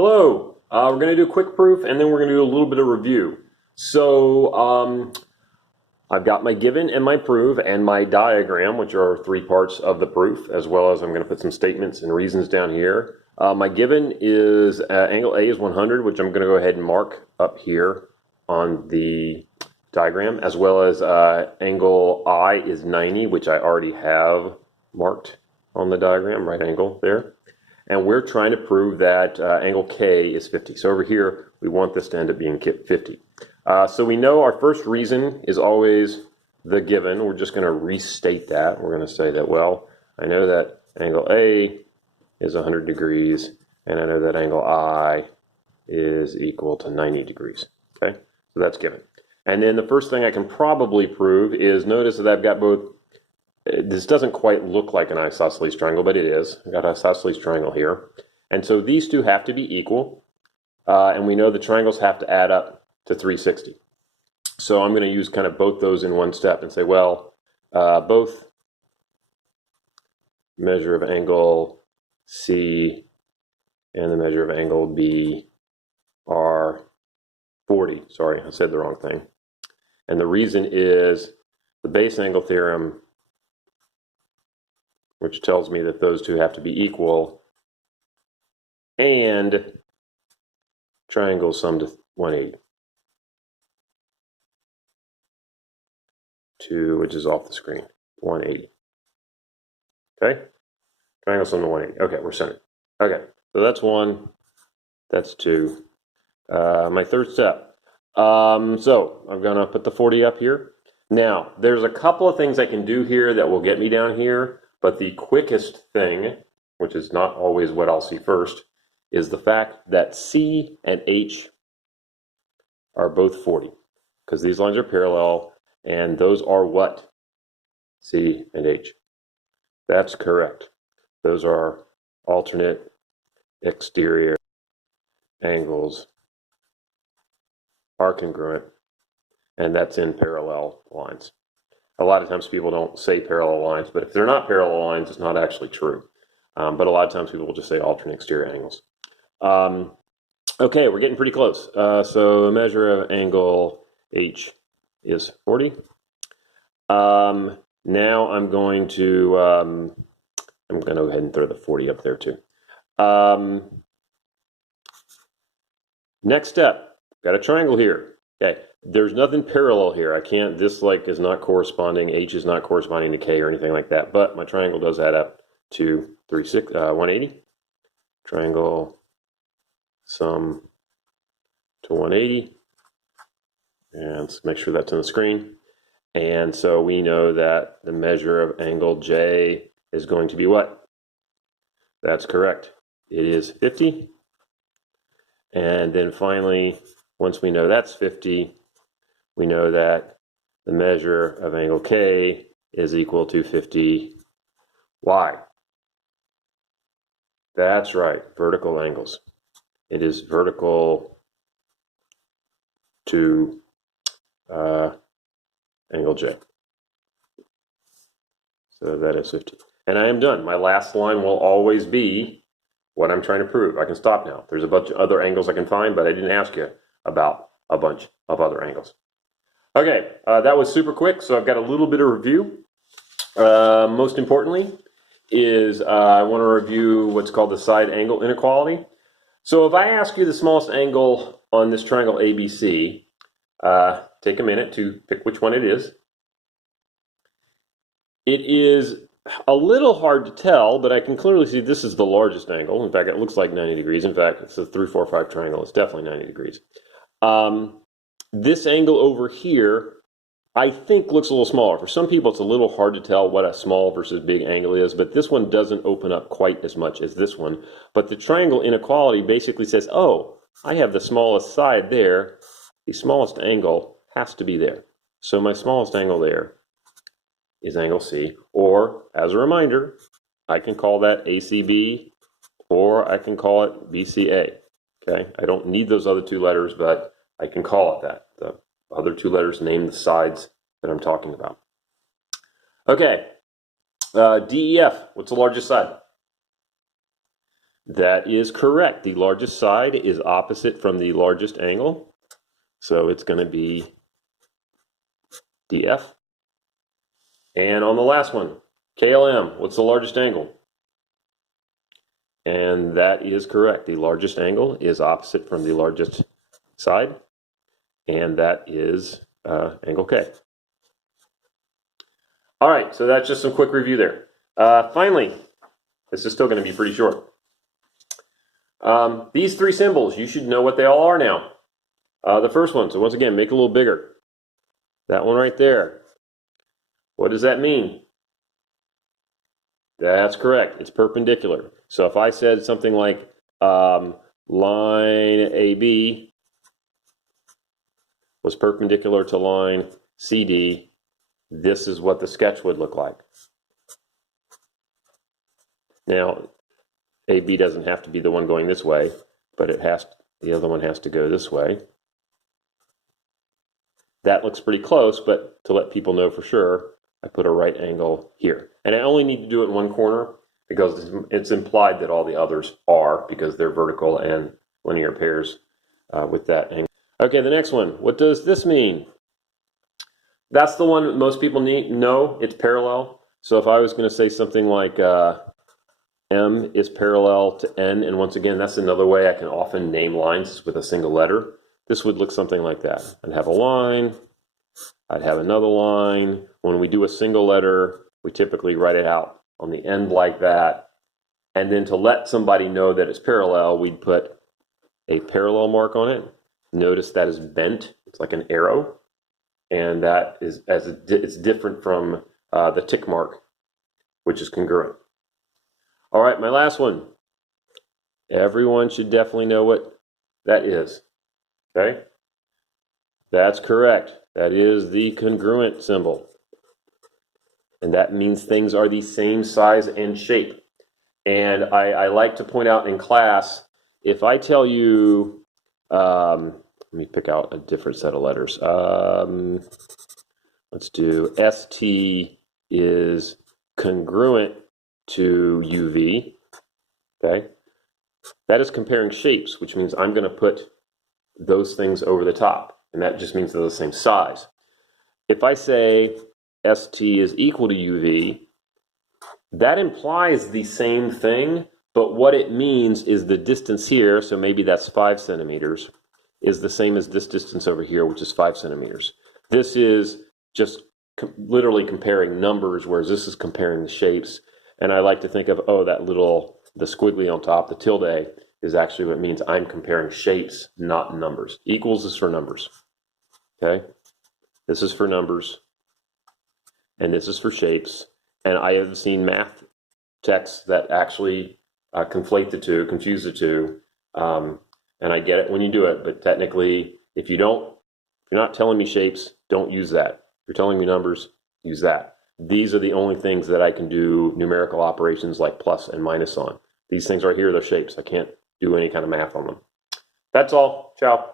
Hello, we're going to do a quick proof and then we're going to do a little bit of review. So I've got my given and my proof and my diagram, which are three parts of the proof, as well as I'm going to put some statements and reasons down here. My given is angle A is 100, which I'm going to go ahead and mark up here on the diagram, as well as angle I is 90, which I already have marked on the diagram, right angle there. And we're trying to prove that angle K is 50. So over here, we want this to end up being 50. So we know our first reason is always the given. We're just going to restate that. We're going to say that, well, I know that angle A is 100 degrees, and I know that angle I is equal to 90 degrees. Okay, so that's given. And then the first thing I can probably prove is, notice that I've got both. This doesn't quite look like an isosceles triangle, but it is. I've got an isosceles triangle here. And so these two have to be equal. And we know the triangles have to add up to 360. So I'm going to use kind of both those in one step and say, well, both measure of angle C and the measure of angle B are 40. Sorry, I said the wrong thing. And the reason is the base angle theorem, which tells me that those two have to be equal, and triangles sum to 180. Which is off the screen, 180. Okay? Triangle sum to 180. Okay, we're centered. Okay, so that's one, that's two. My third step. So I'm gonna put the 40 up here. Now, there's a couple of things I can do here that will get me down here. But the quickest thing, which is not always what I'll see first, is the fact that C and H are both 40. Because these lines are parallel, and those are what? C and H. That's correct. Those are alternate exterior angles, are congruent, and that's in parallel lines. A lot of times people don't say parallel lines, but if they're not parallel lines, it's not actually true. But a lot of times people will just say alternate exterior angles. Okay, we're getting pretty close. So the measure of angle H is 40. Now I'm going to go ahead and throw the 40 up there too. Next step, got a triangle here. Okay. There's nothing parallel here. I can't, this like is not corresponding, H is not corresponding to K or anything like that, but my triangle does add up to 180. Triangle sum to 180. And let's make sure that's on the screen. And so we know that the measure of angle J is going to be what? That's correct. It is 50. And then finally, once we know that's 50, we know that the measure of angle K is equal to 50. Why? That's right, vertical angles. It is vertical to angle J. So that is 50. And I am done. My last line will always be what I'm trying to prove. I can stop now. There's a bunch of other angles I can find, but I didn't ask you about a bunch of other angles. Okay, that was super quick, so I've got a little bit of review. Most importantly is I want to review what's called the side angle inequality. So if I ask you the smallest angle on this triangle ABC, take a minute to pick which one it is. It is a little hard to tell, but I can clearly see this is the largest angle. In fact, it looks like 90 degrees. In fact, it's a 3, 4, 5 triangle. It's definitely 90 degrees. This angle over here, I think looks a little smaller. For some people, it's a little hard to tell what a small versus big angle is, but this one doesn't open up quite as much as this one. But the triangle inequality basically says, oh, I have the smallest side there. The smallest angle has to be there. So my smallest angle there is angle C, or as a reminder, I can call that ACB, or I can call it BCA. Okay, I don't need those other two letters, but I can call it that. The other two letters name the sides that I'm talking about. Okay, DEF, what's the largest side? That is correct. The largest side is opposite from the largest angle. So it's going to be DF. And on the last one, KLM, what's the largest angle? And that is correct. The largest angle is opposite from the largest side. And that is angle K. All right, so that's just some quick review there. Finally, this is still going to be pretty short. These three symbols, you should know what they all are now. The first one, so once again, make it a little bigger. That one right there. What does that mean? That's correct. It's perpendicular. So if I said something like line AB was perpendicular to line CD, this is what the sketch would look like. Now, AB doesn't have to be the one going this way, but it has, the other one has to go this way. That looks pretty close, but to let people know for sure, I put a right angle here. And I only need to do it in one corner because it's implied that all the others are, because they're vertical and linear pairs with that angle. Okay, the next one. What does this mean? That's the one that most people know. It's parallel. So if I was going to say something like M is parallel to N, and once again, that's another way I can often name lines with a single letter. This would look something like that. I'd have a line, I'd have another line. When we do a single letter, we typically write it out on the end like that. And then to let somebody know that it's parallel, we'd put a parallel mark on it. Notice that is bent. It's like an arrow. And that is, it's different from the tick mark, which is congruent. All right, my last one. Everyone should definitely know what that is. Okay? That's correct. That is the congruent symbol. And that means things are the same size and shape. And I like to point out in class, if I tell you, let me pick out a different set of letters. Let's do ST is congruent to UV. Okay? That is comparing shapes, which means I'm going to put those things over the top. And that just means they're the same size. If I say ST is equal to UV, that implies the same thing, but what it means is the distance here, so maybe that's 5 centimeters, is the same as this distance over here, which is 5 centimeters. This is just literally comparing numbers, whereas this is comparing the shapes. And I like to think of, oh, that little, the squiggly on top, the tilde, is actually what it means I'm comparing shapes, not numbers. Equals is for numbers. Okay? This is for numbers, and this is for shapes. And I have seen math texts that actually conflate the two, confuse the two. And I get it when you do it, but technically, if you're not telling me shapes, don't use that. If you're telling me numbers, use that. These are the only things that I can do numerical operations like plus and minus on. These things right here, they're shapes. I can't do any kind of math on them. That's all. Ciao.